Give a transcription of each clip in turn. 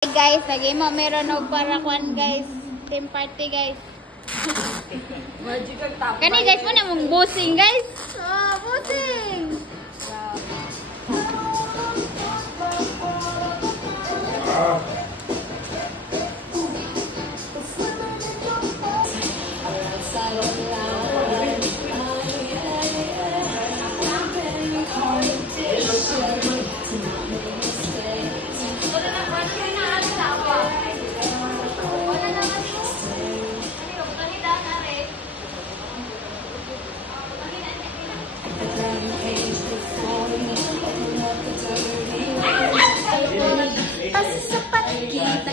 Guys, lagi mo meron og para kwan guys, team party guys. Kani guys mo na mong bossing guys. Oh, bossing.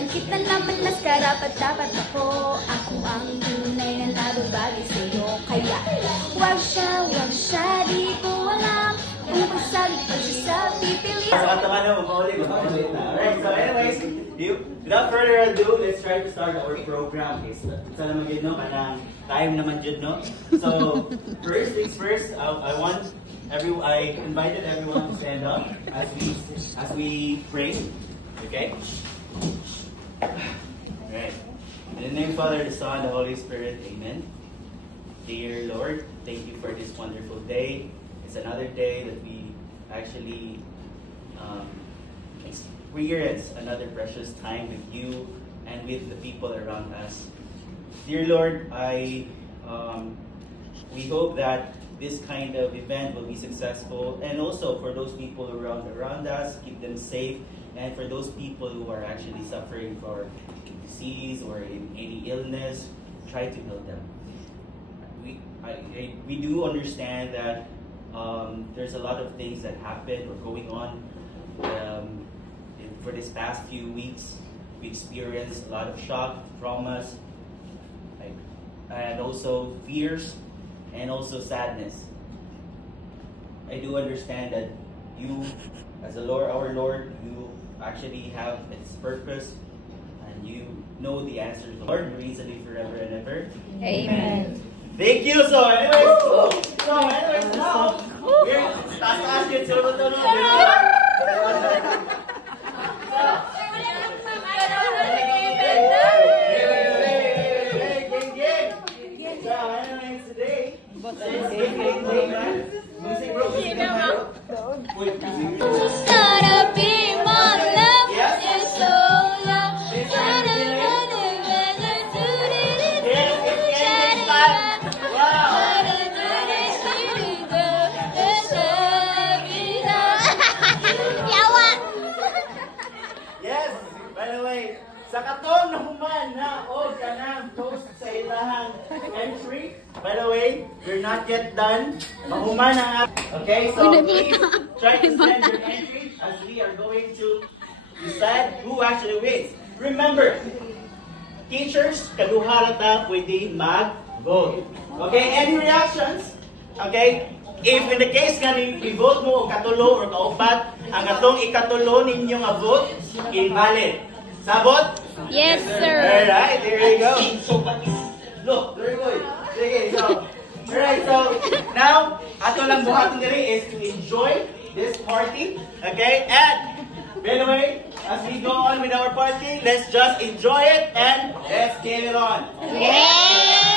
Kita naman mas karapat-dapat ako. Ako ang tunay na nababagi sa'yo. Kaya wag siya, di ko alam kung pagsabi sa pipili. Alright, so anyways, without further ado, let's try to start our program. Isa naman yun, no? Parang time naman yun, no? So, first things first, I invited everyone to stand up as we pray. Okay? Alright. In the name of the Father, the Son, the Holy Spirit, amen. Dear Lord, thank you for this wonderful day. It's another day that we actually experience another precious time with you and with the people around us. Dear Lord, we hope that this kind of event will be successful, and also for those people around us, keep them safe. And for those people who are actually suffering for disease or in any illness, try to heal them. We do understand that there's a lot of things that happen or going on. For this past few weeks, we experienced a lot of shock, traumas, and also fears, and also sadness. I do understand that you, as our Lord, you actually have its purpose, and you know the answers. Lord, reasonably forever and ever. Amen. Thank you. So anyways, now we're taas kids. Sa katong nahuman na o kanang toast sa ilahang entry. By the way, we're not yet done. Mahuman ang okay, so please try to send your entry as we are going to decide who actually wins. Remember, teachers, kaduharata pwede mag-vote. Okay, any reactions? Okay, if in the case nga i-vote mo o katulo or kaupat, ang atong ikatulo ninyong vote, invalid. Sabot? Yes, sir. Alright, there you go. Look, very good. Okay, so, alright, so, now, ato lang buhaton diri is to enjoy this party. Okay, and, by the way, as we go on with our party, let's just enjoy it and let's get it on. Yay!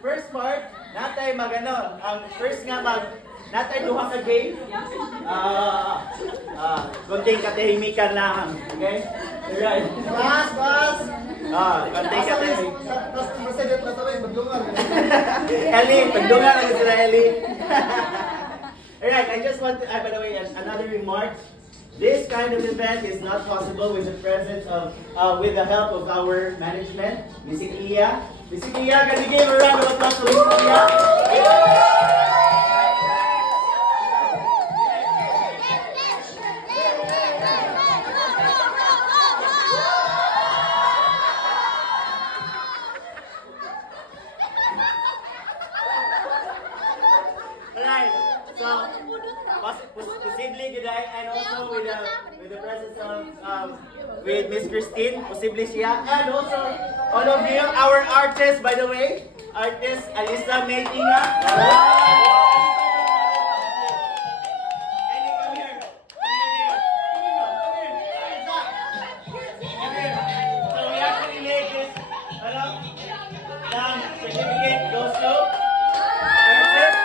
First part, natay magano. Ang first nga natay duha ka game. Konting katahimikan lang. Okay? Alright. Pas. Konting katahimikan. Tapos masagot na tayo magdungan. Eli, magdungan na sila Eli. Alright, I just want to by the way, another remark. This kind of event is not possible with the presence of, with the help of our management, Miss Iya. Miss Iya, can we give a round of applause for Miss Iya? Alright, so possibly good night, and also with the presence of with Miss Christine, possibly siya, and also all of you, our artists, by the way. artist Alisa Maytinga. Certificate goes to artist.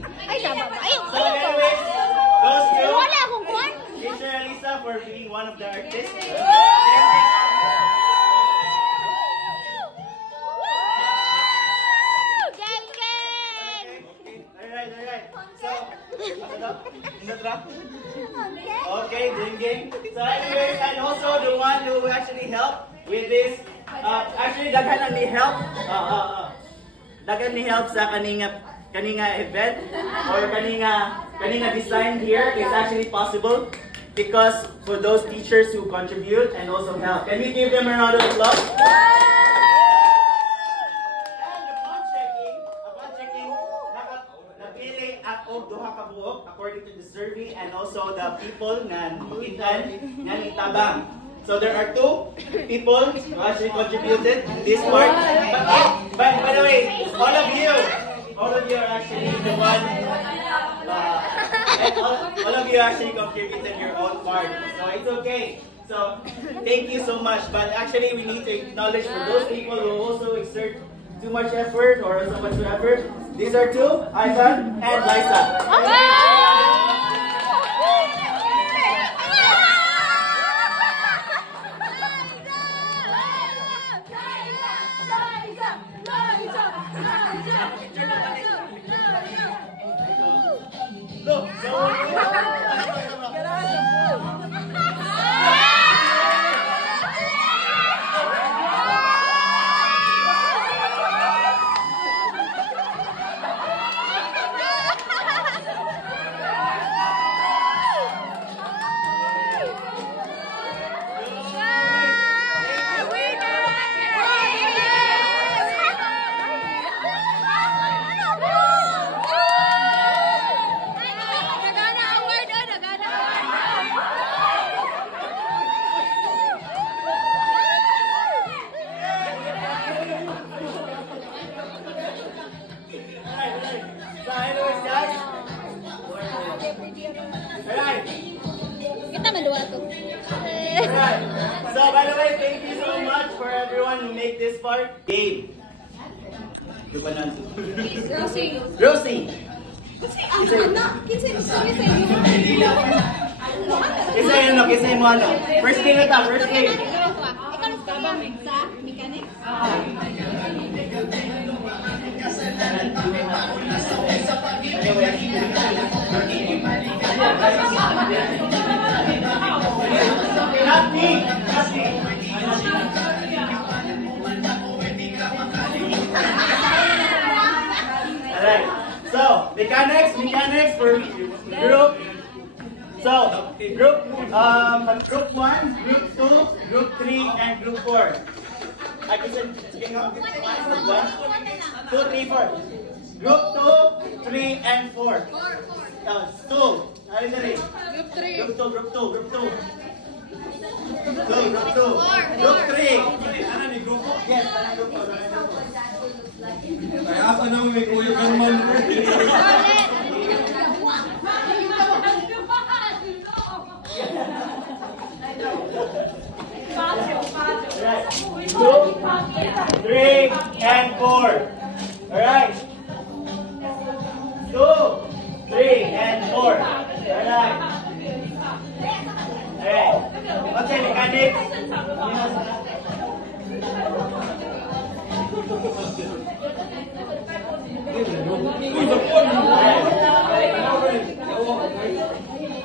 So anyways, goes to Teacher Alisa for being one of the artists. Okay, ding. So anyways, and also the one who actually helped with this, actually daghan ni help. Daghan ni help sa kaninga event or kaninga design here is actually possible because for those teachers who contribute and also help. Can we give them a round of applause? According to the survey and also the people na nitabang. So there are 2 people who actually contributed in this part. But by the way, all of you are actually the one. All of you actually contributed your own part. So it's okay. So thank you so much. But actually, we need to acknowledge for those people who also exert too much effort or so much effort. These are 2, Ivan and Liza. So by the way, thank you so much for everyone who made this part. Gabe. Rosie. Kisay mo ano? First game na ta, first game. Alright, so mechanics for group. So group 1, group 2, group 3, and group 4. I can say 1, 2, 3, 4. Group 2, 3, and 4. 2. Group 3. Group 2. Group 2. Group 2. Group 3. Yes, group 4. Kaya pa naman may kuya German. Group 3 and 4. Alright. 2, 3, and 4. Alright. Alright. Okay, mechanics.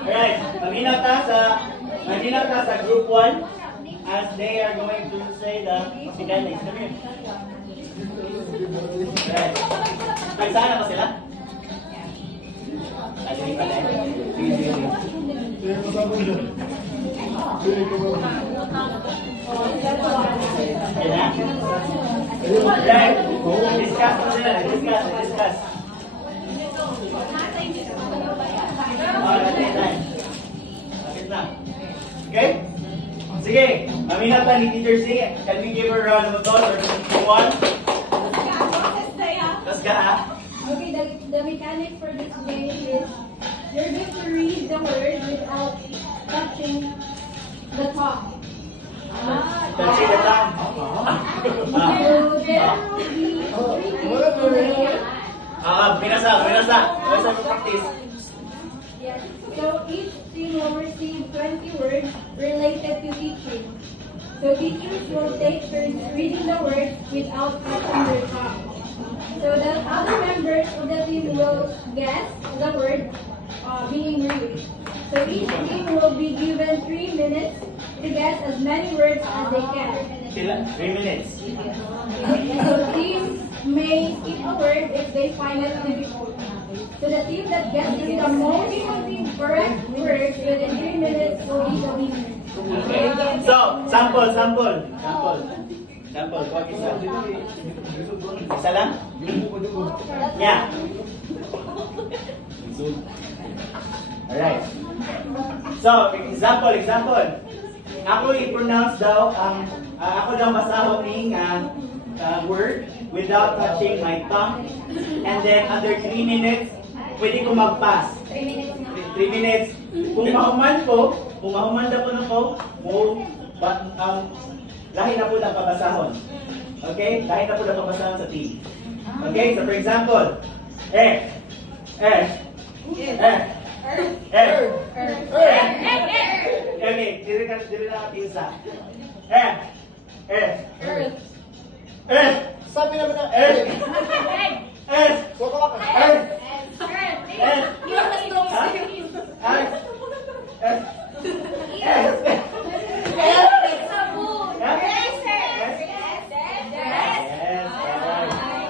Alright. Maghina ka sa group 1 as they are going to say the mechanics. Come here. Alright. Nagsana ba sila? Right. Discuss. Sige, aminatan ni Teacher C. Can we give her a round of applause or one? Let's go, ha? Okay, the mechanic for this game is you're going to read the word without touching the top. Touching the tongue. So there will be 3 minutes. Binasa. Binasa mo practice. Yes. So each team will receive 20 words related to teaching. So teachers will take turns reading the words without touching their tongue. So the other members of the team will guess the word being read. So each team will be given 3 minutes to guess as many words as they can. 3 minutes. So teams may skip a word if they find it difficult. So the team that gets the most correct words within 3 minutes will be the winner. Okay. So, sample. Kuha isa. Isa lang? Yeah. Alright. So, example. Ako i-pronounce daw ang ako lang basahon ning word without touching my tongue. And then under 3 minutes, pwede ko mag-pass. 3 minutes. Kung mahuman na po na ko, lahi na po na pabasahon. Okay? Lahi na po na pabasahon sa team. Okay? So for example, Okay, diri na natin isa. Sabi naman na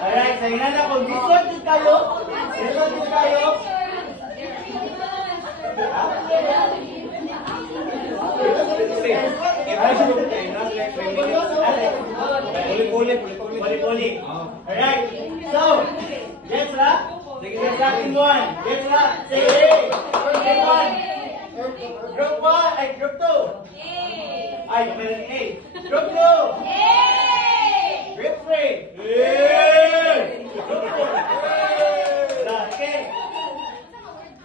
Alright, sa ina na kung likod din kayo. Puli. Alright, so, gets na? Sige, starting one. Gets na? Say hey! Group one. Group 1, ay group 2. Ay, meron A. Group 2. Group 3. Group 4. Okay.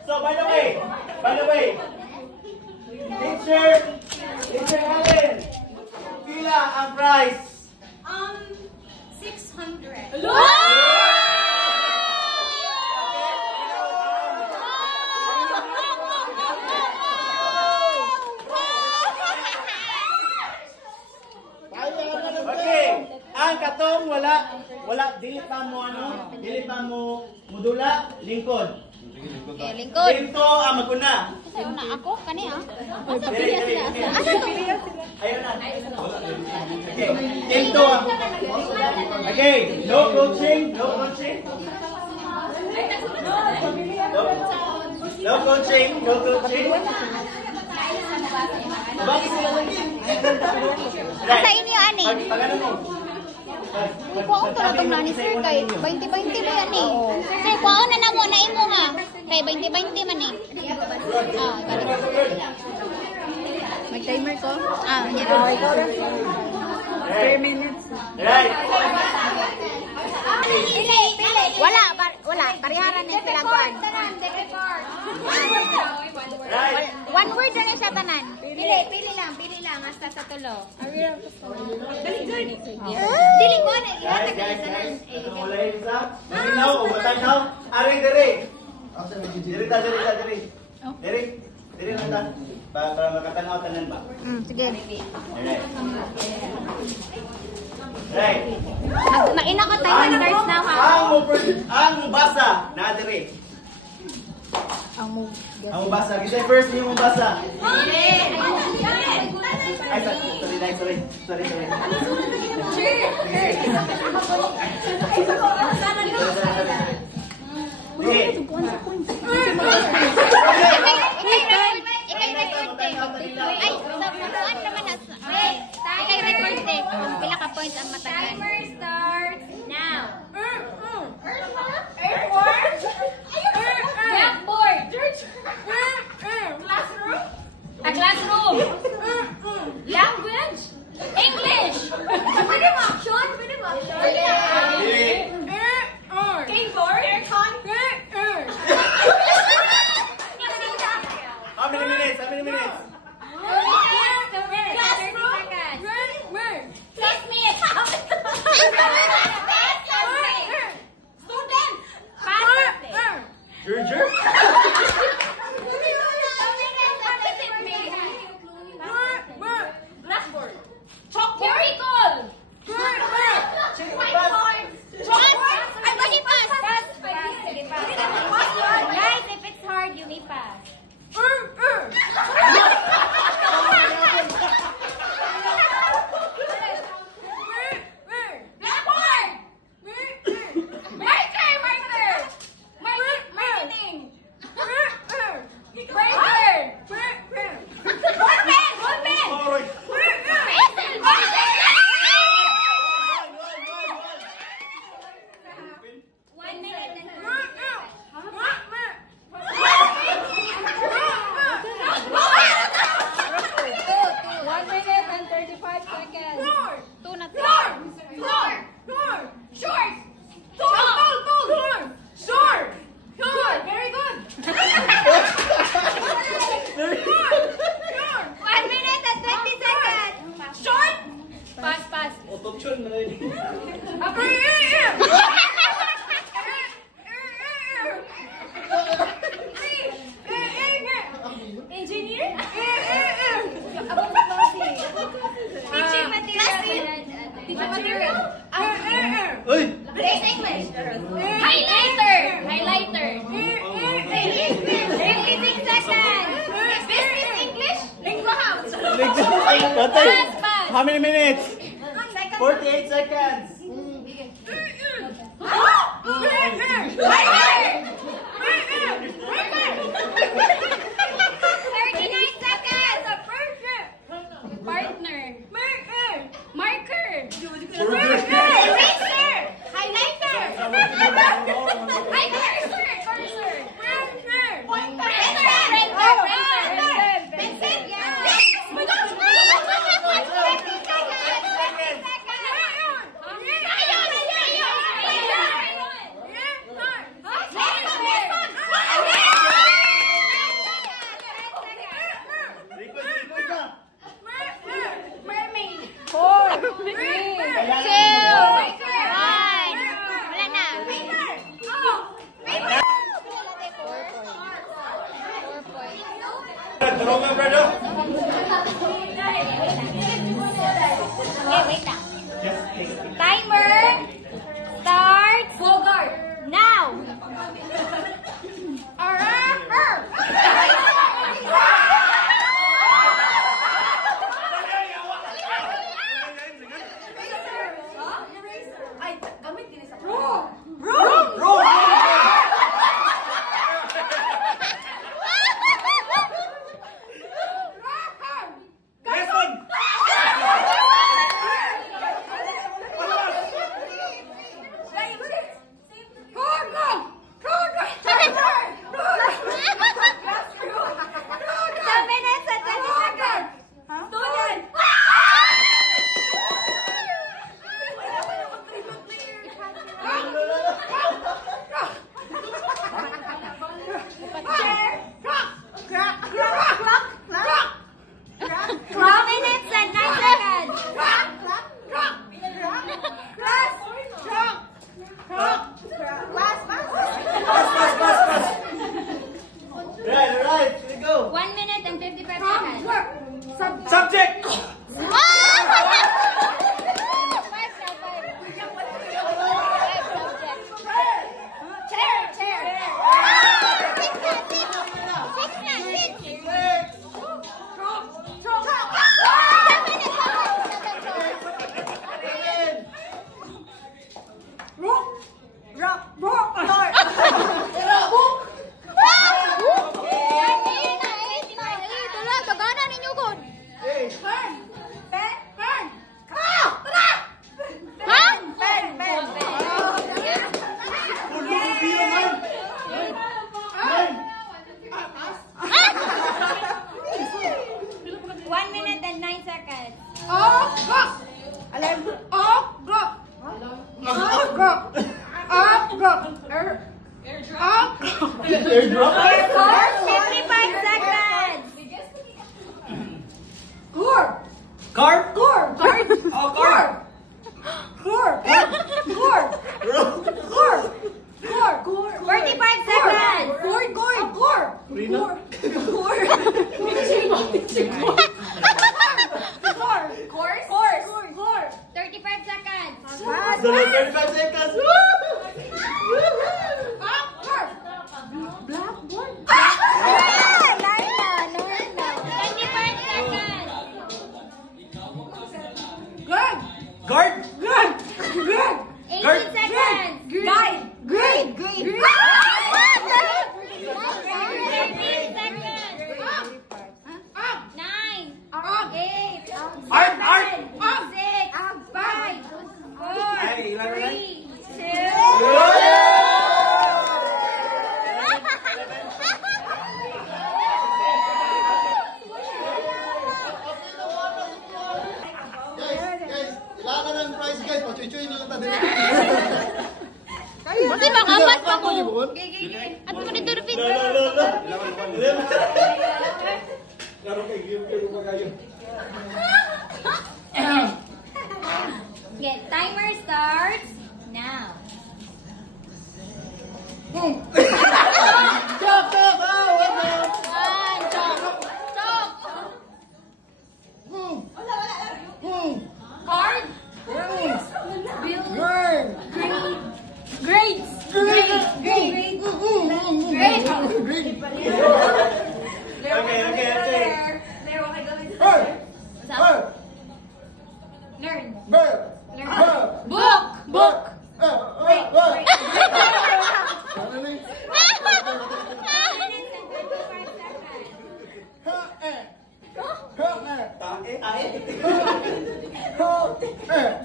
So, by the way, Teacher Allen, pila ang price? 600. Okay, ang katong wala dili pa mo mudula lingkod. Okay, lingkod. Dito ang maguna. Kasi una ako, kani ah. Dili. Ayun na. Okay, dito ang. Okay, no coaching. No coaching. Bagay sila lagi. Asa inyo ani? Pagano mo? Kuwaon ka na itong nani sir kay 20-20 ba yan eh? Sir, kuwaon na mo na imo ha. Kay 20-20 man eh. May timer ko? Yan. 3 minutes. Right. Wala. Pariharan din sila kuan. Right. One word na sa tanan. Pili lang hasta sa tulo. Dili ko na Guys, mulai isa. Matinaw o matinaw. Ari diri. Diri na ta. Para makatanaw tanan ba? Sige. Right. Naina ko timer starts na ha. Ang basa na diri. Ang basa. Kita first yung basa. Ay, sorry. Pila ka points ang matagal. Timer starts now. Blackboard. Classroom. A classroom. Language. Teaching material. Teaching material. Uy! English, English. Highlighter. Highlighter. 86 seconds. Business English. Lingua house. How many minutes? 48 seconds. 39 seconds. Partner. Marker. Eraser. Highlighter. Cursor. Pointer. Pencil. Mermaid. 4, 3, 2, 1. Wala na. Paper. Oh, paper. 4 points. Tulungan, brother. Okay, wait lang. Timer starts. Bogart. Now! Ay, gamit din sa Right, here we go. 1 minute and 55 seconds. Subject! Airdrop? 55 seconds. Card? Core. Oh, card! Core. 45 seconds. Core. Rina? Course. 35 seconds. So, 35 seconds. Blackboard. 25 seconds. Guard? 18 seconds. Grade. 13 seconds. 9, 8, Art! 6, 5, 4, Ay, ilan na? 3, 2. Kailangan ng prize guys, pachuchoy na lang tayo. Kasi baka mas pa ko. At mo dito repeat. Laro kay game kayo pa kayo. Okay, timer starts now. Chop! One, two,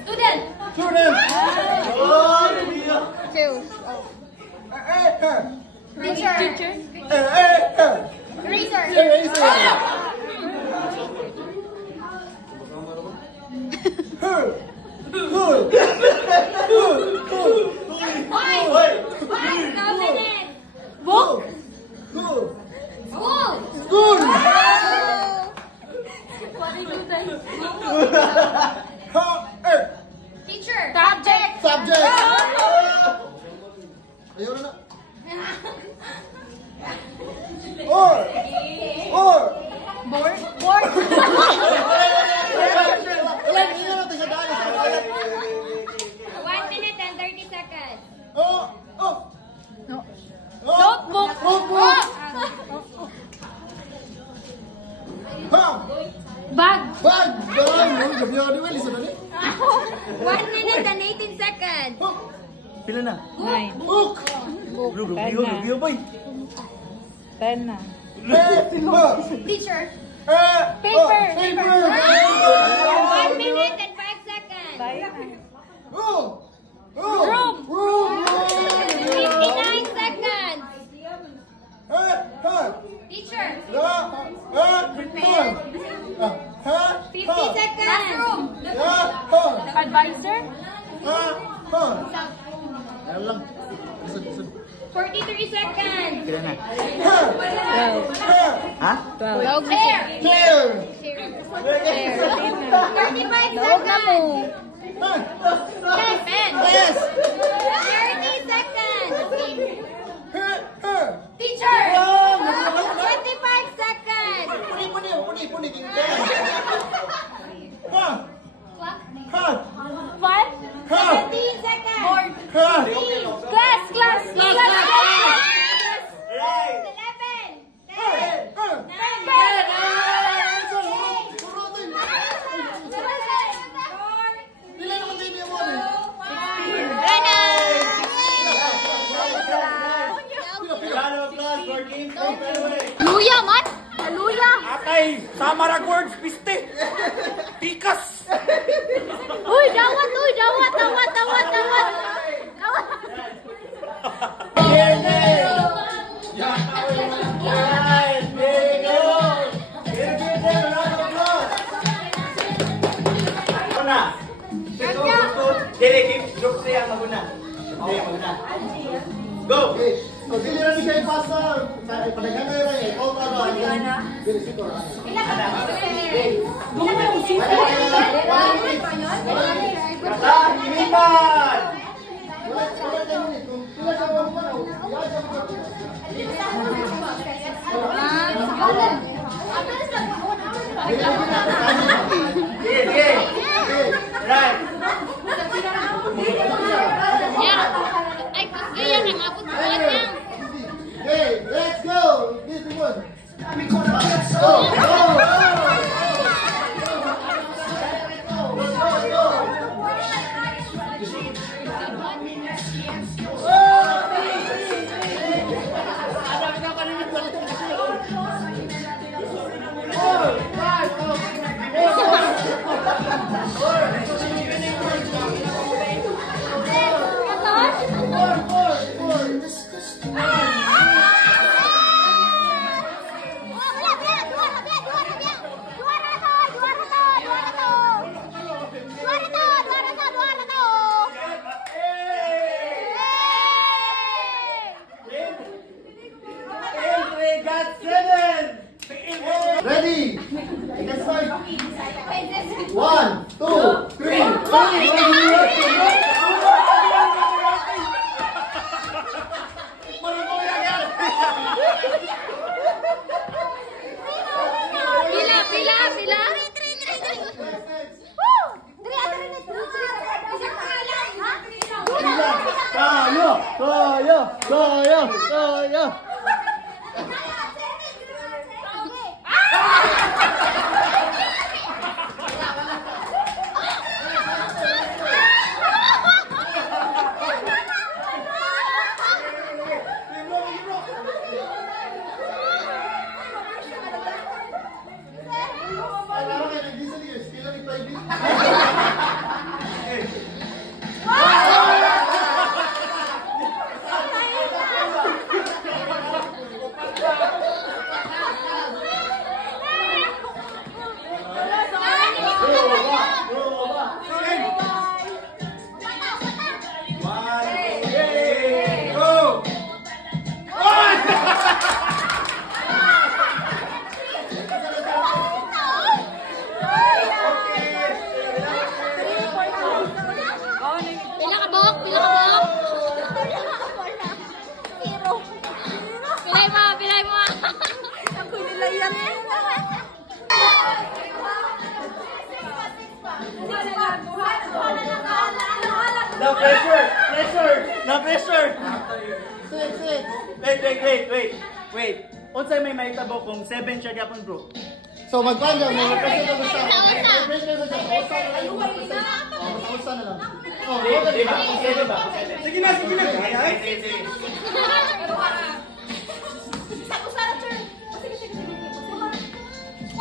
Student. Student. Oh, Rio. Choose. Teacher. Eraser. Book. School. Teacher. Subject. Ayun na. Board. Ilan natin sa daan. 1 minute and 30 seconds. Notebook. Bag. 1 minute and 18 seconds. Pila na? Book. Rubio, boy. 10 na. Teacher. Paper. 1 minute and 5 seconds. Room. 59 seconds. Teacher. 50 seconds. Advisor? 43 seconds. Pila na? 12. Ha? 12. Clear. Clear. 35 Huwag na mo. seconds. Yes. 30 seconds. Teacher. 25 seconds. Puni. Clock. 17 seconds. Board. Class. Right. 11. 10. 9. Round of applause for Team Faith Bellaway. Luya man. Luya. Atay, Samara Words, piste. Tikas. Uy, dawat. Alright, there you go. Give them a round of applause. Una. Dili, joke siya maguna. Go. Dili na siya ipasa. Padagan na yun. Ikaw ka ba? Dili, sito. Iniman. Sige. Right. Ay, kaya na mabot sa kanya. Okay, let's go. This one. Ready? Let's fight. 1, 2, 3, Pila. Tayo. Alam mo, nag-gising No pressure! Pressure! No pressure! Wait. Unsay may mahitabo kung 7 siya gyapon bro. So magkuhan dyan, mag-pressure na gusto. Pressure na dyan. Pausa na lang. Oh, Diba? Sige na. Sige.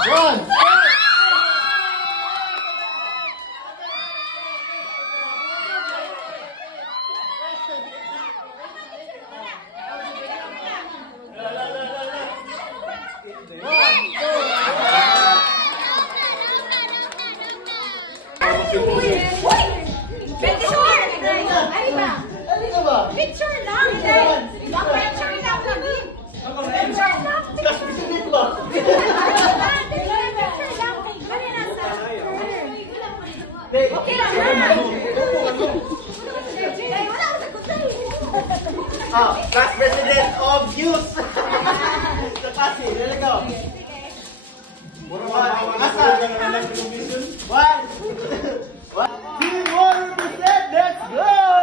One! Picture lang! Picture lang! Picture lang! Okay lang ha! Class president of youth! Sa Pasig, there you go. Team 100%, let's go!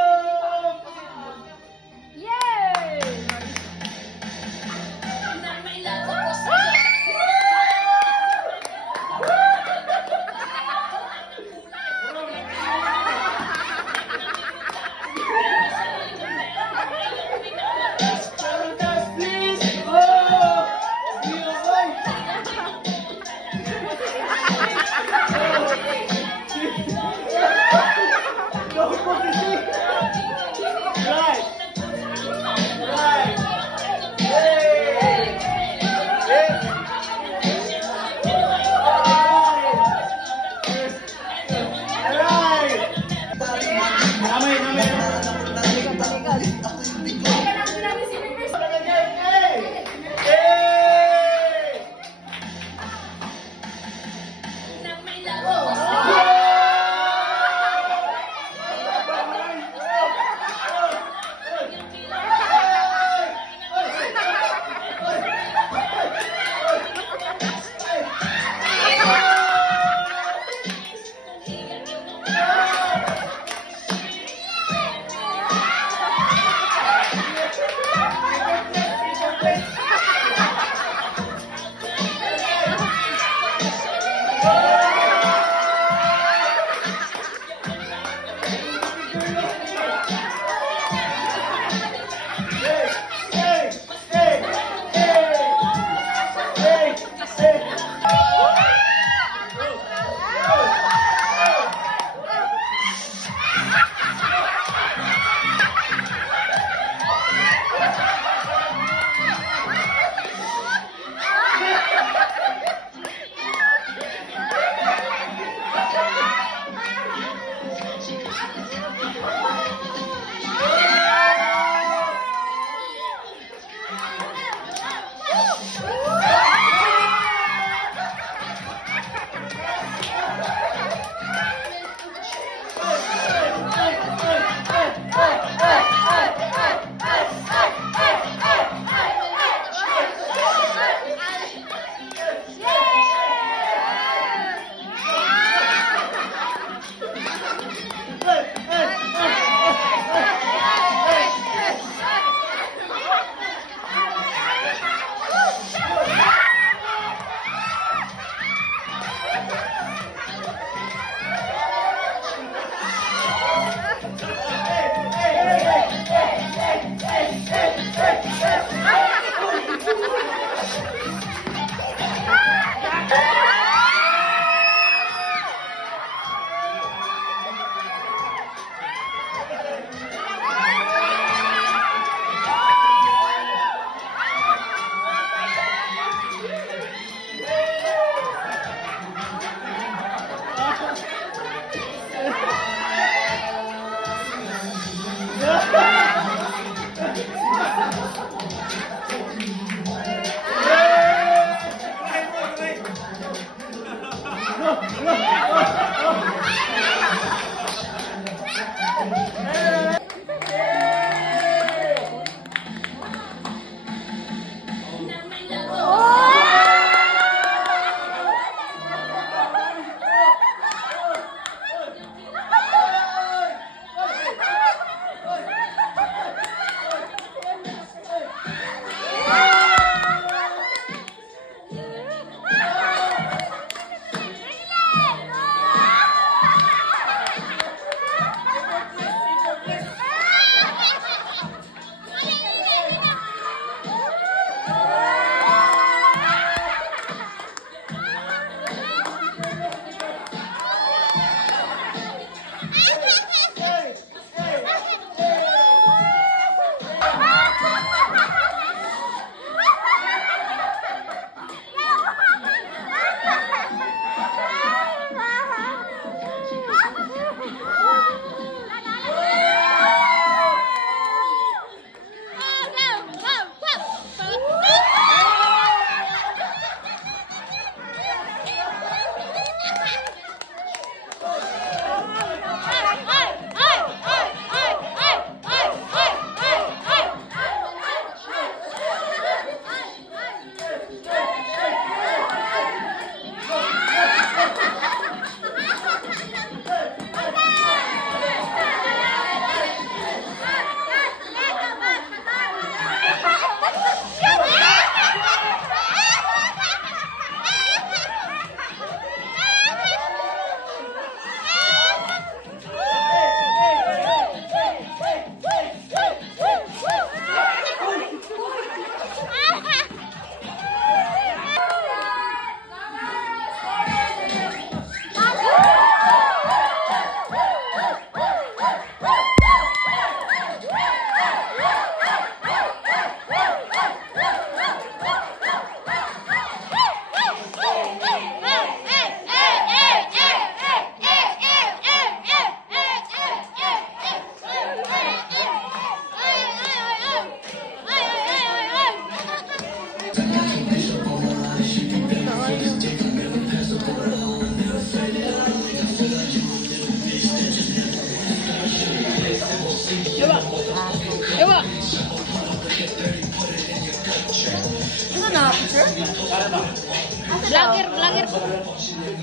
Vlogger.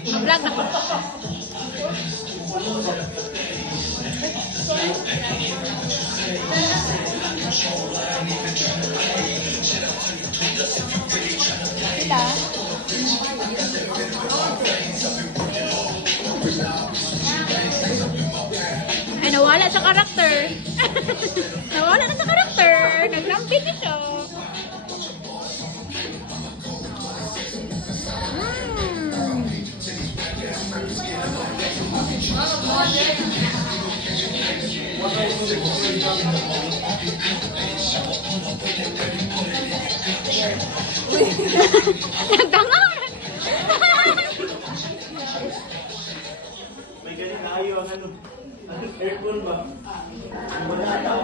Vlog na ko. Sila? Ay, nawala sa karakter. Nawala na sa karakter. Nag-rampage na siya. Nagdangaw na. May galing tayo ang ano. Aircon ba? Wala tao.